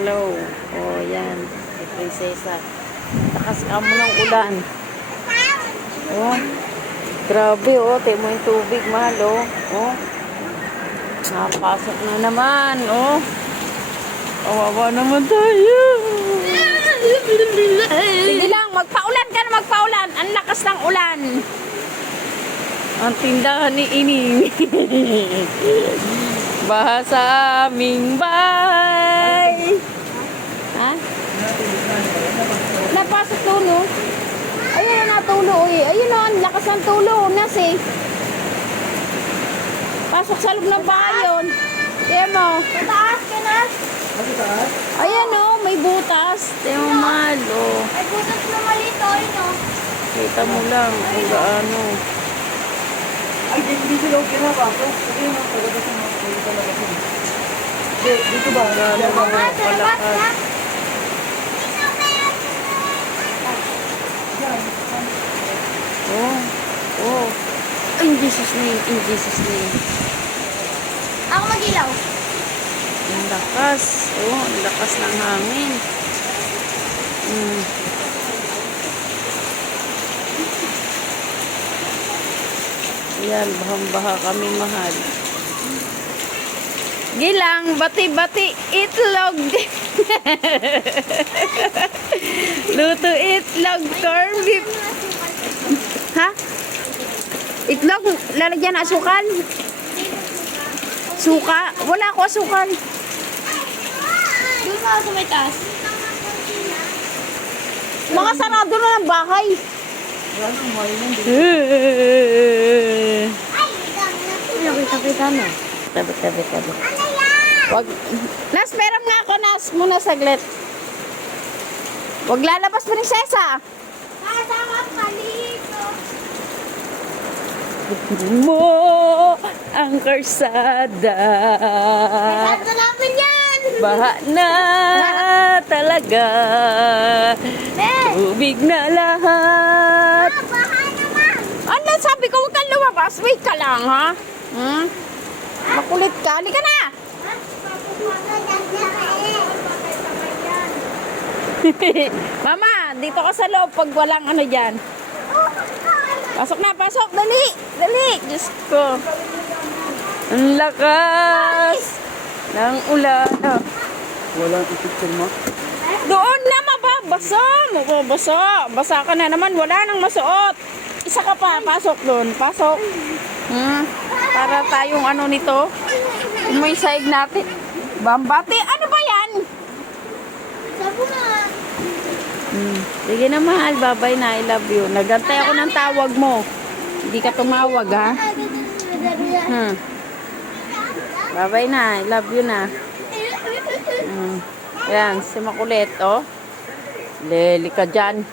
Hello. Oh, yan. Si Prinsesa. Takas ka mo ng ulan. Oh. Grabe, oh. Tayo mo yung tubig, mahal, oh. Oh. Napasok na naman, oh. Kawawa naman tayo. Sige lang, magpaulan ka na, magpaulan. Ang lakas ng ulan. Ang tindahan ni Ining. Baha sa aming bahay. Ha? Napasok tulo. Ayun na natulo, eh. Ayun na, ang lakas ng tulo. Nasi. Pasok sa loob ng bahay yun. Kaya mo. Mataas ka na. Ayan o, may butas. Tiyo mahal o. May butas na malito, no? Kita mo lang kung gaano. Ay, hindi sila okay na ba? Sige mo, tagadasin mo. Dito ba? Gaano Oo nga, mga sa labas na. palakas. Oh, oh. In Jesus name, in Jesus name. Ako mag-ilaw. Ang lakas. Oh, ang lakas ng hangin. Ayan, bahang-baha kami, mahal. Gilang, bati-bati, itlog. Luto itlog, corn beef. Ha? Itlog, lalagyan na asukal. Suka? Wala ko asukal. Doon nga sa may taas. Mga sarado na ng bahay. Ano, kita-kita na. Tabi. Ano yan? Wag. Nas, meron nga ako, Nas. Muna saglit. Wag lalabas, prinsesa. Kasama ka dito. Mo ang karsada. Kasama namin yan. Baha na talaga. Eh, Tubig na lahat. bahay naman. Ano, sabi ko, huwag kang lumabas. Wait ka lang, ha? Hmm? Makulit ka. Halika na. Mama, dito ka sa loob pag walang ano dyan. Pasok na, pasok. Dali. Dali. Diyos ko. Ang lakas ng ulan. Walang picture mo? Doon na, mababasa. Mababasa. Basa ka na naman. Wala nang masuot. Isa ka pa. Pasok doon. Pasok. Para tayong ano nito. May saig natin. Bambati. Ano ba yan? Sabi na. Sige na, mahal. Bye-bye na. I love you. Nagantay ako ng tawag mo. Hindi ka tumawag, ha? Bye-bye na. I love you na. Yan. Si Makulit, oh. Leli ka dyan.